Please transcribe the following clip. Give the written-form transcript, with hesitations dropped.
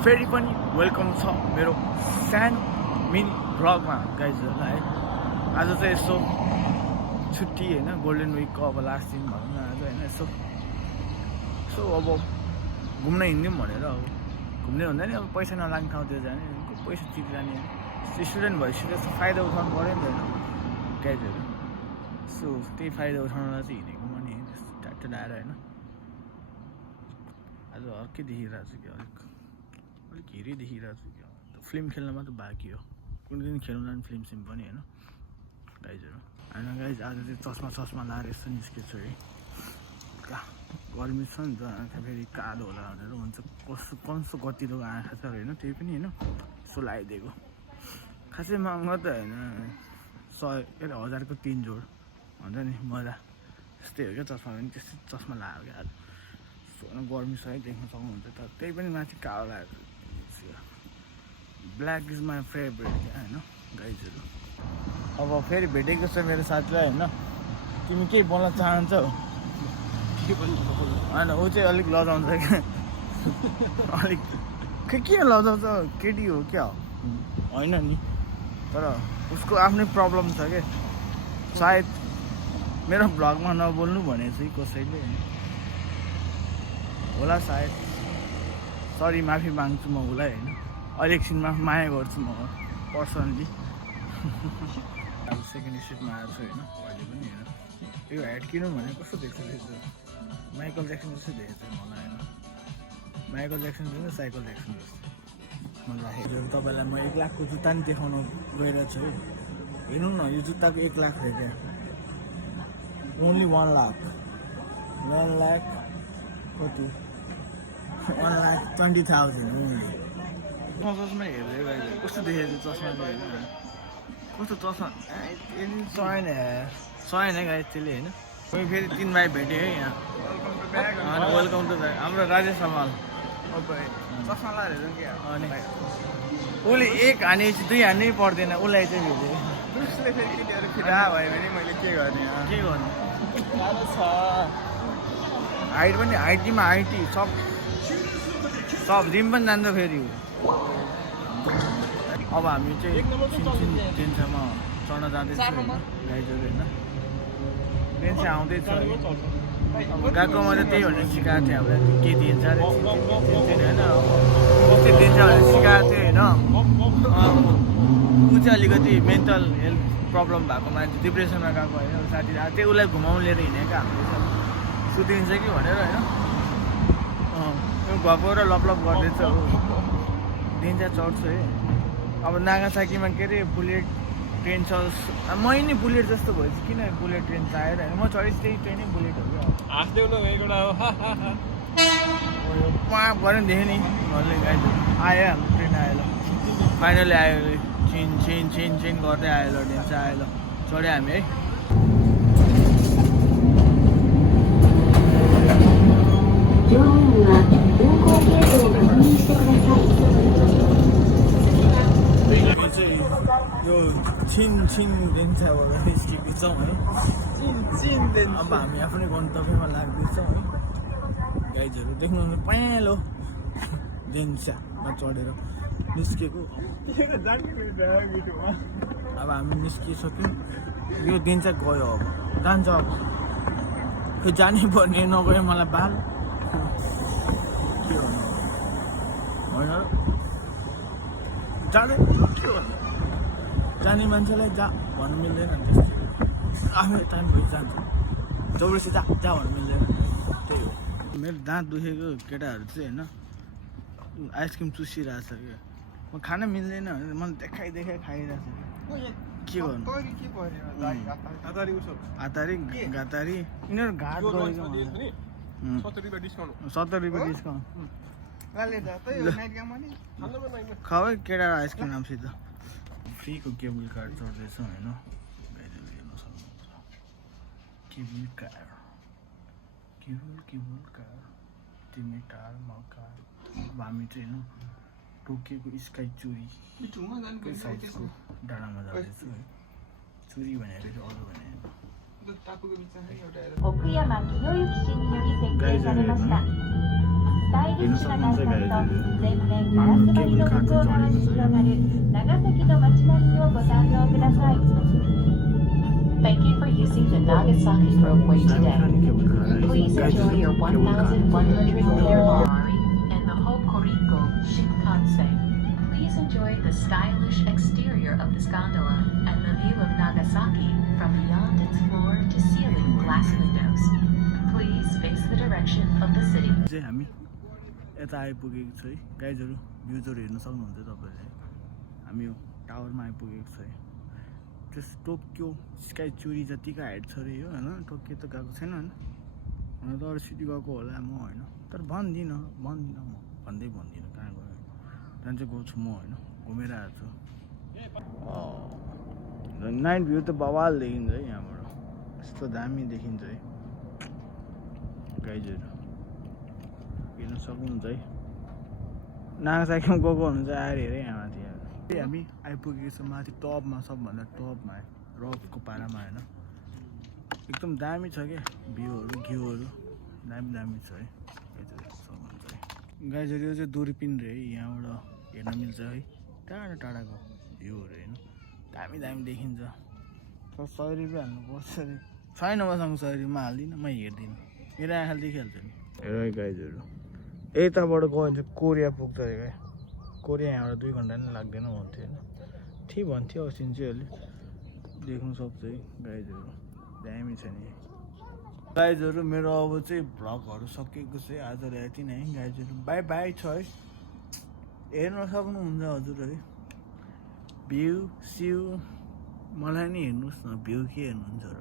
फेरि पनि वेलकम छ मेरो सानो मिनी भ्लगमा गाइजहरूलाई है। आज चाहिँ यसो छुट्टी होइन, गोल्डन विकको अब लास्ट दिन भनौँ न आज होइन। यसो अब घुम्न हिँड्यौँ भनेर अब घुम्ने हुँदा नि अब पैसा नलाग्ने ठाउँतिर जाने, पैसा तिरिरहने स्टुडेन्ट भएपछि त्यसको फाइदा उठाउनु पऱ्यो नि त गाइजहरू। सो त्यही फाइदा उठाउनलाई चाहिँ हिँडेको म नि टाढा आएर होइन। आज अर्कै देखिरहेको छु कि अलिक हेरी देखिरहेको छु क्या। फिल्म खेल्न मात्र बाँकी हो, कुनै दिन खेल्नु नि फिल्म सिम पनि होइन गाइजहरू। होइन गाइज आज चाहिँ चस्मा लाएर यसो निस्केछु है। गर्मी छ नि त, आँखा फेरि कालो होला भनेर हुन्छ, कस्तो गतिलो आँखा छ होइन, त्यही पनि होइन यसो लगाइदिएको। खासै महँगो त होइन, 1000को 3 जोड भन्छ नि, मजा त्यस्तै हो क्या। चस्मा पनि त्यस्तै चस्मा लगाएको क्या। आज गर्मी छ है, देख्न सक्नुहुन्छ तर त्यही पनि माथि कालो लागेको छ। ब्ल्याक इज माई फेभरेट क्या होइन गाइजहरू। अब फेरि भेटेको छ मेरो साथीलाई होइन। तिमी केही बोल्न चाहन्छौ? होइन, ऊ चाहिँ अलिक लजाउँछ क्या अलिक किन लजाउँछ, केटी हो क्या होइन नि, तर उसको आफ्नै प्रब्लम छ क्या। सायद मेरो भ्लगमा नबोल्नु भनेको छु कसैले होला सायद। सरी, माफी माग्छु म उसलाई होइन। अहिले एकछिनमा माया गर्छु म पर्सनली। अब सेकेन्ड स्टेपमा आएको छु होइन, अहिले पनि होइन। यो हेड किनौँ भने कस्तो देख्छ त्यसो, माइकल ज्याक्सन जस्तो देखेको छ मलाई होइन। माइकल ज्याक्सन जस्तो, साइकल ज्याक्सन जस्तो मलाई राखेको। तपाईँलाई म 1 लाखको जुत्ता नि देखाउनु गइरहेको छु है। हेर्नु न, यो जुत्ताको 1 लाख रहेछ क्या। ओन्ली 1 लाख कति, 1,20,000 ओन्ली। चस्मा हेरेर कस्तो देखेको चस्मा चाहिँ होइन, कस्तो चस्मा छैन गाइस त्यसले होइन। कोही फेरि 3 भाइ भेटेँ है यहाँ। Welcome to back. हाम्रो राजेश हमाल चस्मा लगाएर हेरौँ क्या। अनि उसले 1 हानेपछि 2 हान्नै पर्दैन, उसलाई चाहिँ भेटेँ। उसले फेरि केटीहरू फिरा भयो भने मैले के गर्ने गाह्रो छ। हाइट पनि हाइटीमा हाइटी सब जिम पनि जान्छ फेरि। अब हामी चाहिँ डेन्सामा चढ्न जाँदैछौँ होइन गाइजहरू होइन। डेन्सा आउँदैछ है। अब गएको मैले त्यही भनेर सिकाएको थिएँ हामीलाई के दिन्छ अरे होइन, कस्तै दिन्छ भनेर सिकाएको थिएँ होइन। ऊ चाहिँ अलिकति मेन्टल हेल्थ प्रब्लम भएको मान्छे, डिप्रेसनमा गएको होइन साथी। त्यही उसलाई घुमाउनु लिएर हिँडेको हामीले चाहिँ सुतिन्छ कि भनेर होइन। गएको र लप गर्दैछ हो। डेन्सा चढ्छु है। अब नागासाकीमा के अरे बुलेट ट्रेन छ। मै नि बुलेट जस्तो भएपछि किन बुलेट ट्रेन चाहिएर होइन, म चढेपछि त्यही ट्रेनै बुलेट हो क्या। हाँस्दै नभएको हो वहाँ गऱ्यो नि, देखेँ नि भन्ने गाइज आयो हाम्रो ट्रेन आयो ल। फाइनली आयो, छिन गर्दै आयो ल, डेन्सा आयो ल, चढ्यो हामी है। यो छिन डेन्साबाट निस्केको छौँ है। अब हामी आफ्नै गन्तव्यमा लाग्दैछौँ है गाइजहरू। देख्नुहुन्छ पहेँलो डेन्सामा चढेर निस्केको। अब हामी निस्किसक्यौँ, यो डेन्सा गयो, अब जान्छ। अब यो जानै पर्ने, नगयो मलाई बाल के भन्नु होइन, जाँदै के भन्नु, जाने मान्छेलाई जा भन्नु मिल्दैन नि, त्यस्तो आफ्नै टाइम भइ जान्छ। जबरजस्ती जा भन्नु मिल्दैन, त्यही हो। मेरो दाँत दुखेको केटाहरू चाहिँ होइन आइसक्रिम चुसिरहेको छ क्या। म खान मिल्दैन भनेर मलाई देखाइ खाइरहेको छ के गर्नु। हातारी गातारी यिनीहरू घाट गरेको 70 रुपियाँ डिस्काउन्ट खबै केटा आइसक्रिम नामसित। फ्रीको केबल कार चढ्दैछ होइन, हेर्न सक्नुहुन्छ। केबल कार तिमी कार म कार। अब हामी चाहिँ होइन टोकियोको स्काई चुरी साइडको डाँडामा जाँदैछु है। चुरी भनेको चाहिँ अरू भने गाइजहरू हेर्नु スタイリッシュな外観と前面ガラス केबल कार चाहिँ चढेको छ Thank you for using the Nagasaki Roadway today. Please enjoy your 1,100 Ferrari and the Hokoriko Shinkansen. Please enjoy the stylish exterior of this gondola and the view of Nagasaki from beyond its floor-to-ceiling glass windows. Please face the direction of the city. चाहिँ हामी यता आइपुगेको छ है गाइजहरू भ्युजहरू हेर्न सक्नुहुन्छ तपाईँले हामी यो टावरमा आइपुगेको छ है त्यस टोकियो स्काई चुरी जतिको हाइट छ अरे यो होइन टोकियो त गएको छैन होइन हुन त अरू सिटी गएको होला म होइन तर भन्दिनँ म भन्दिनँ कहाँ गयो त्यहाँ चाहिँ गएको छु म होइन घुमेर आएको छु नाइट भ्यू त बवाल देखिन्छ है यहाँबाट यस्तो दामी देखिन्छ है गाइजहरू हेर्न सक्नुहुन्छ है नागासाकीमा गएको हुनुहुन्छ आएर हेरेँ यहाँ माथि हामी आइपुगेको छ माथि टपमा सबभन्दा टपमा रकको पारामा होइन एकदम दामी छ क्या भ्यूहरू घिउहरू दामी छ है सक्नुहुन्छ है गाइजहरू यो चाहिँ दूरबीन रे है यहाँबाट हेर्न मिल्छ है टाढाको भ्यूहरू हेर्नु दामी देखिन्छ 100 रुपियाँ हाल्नुपर्छ अरे छैन मसँग 100 रुपियाँ म हाल्दिनँ म हेर्दिनँ मेरो आँखाले देखिहाल्छ नि हेर है गाइजहरू यताबाट गयो भने चाहिँ कोरिया पुग्छ अरे क्या कोरिया यहाँबाट 2 घन्टा नि लाग्दैन भन्थ्यो होइन ठिक भन्थ्यो अस्ति चाहिँ अलि देख्नु सक्छ है गाइजहरू दामी छ नि गाइजहरू मेरो अब चाहिँ भ्लगहरू सकिएको छ है आजलाई यति नै है गाइजहरू बाई छ है हेर्न सक्नुहुन्छ हजुर है भ्यू सिउ मलाई नि हेर्नुहोस् न भ्यू के हेर्नुहुन्छ र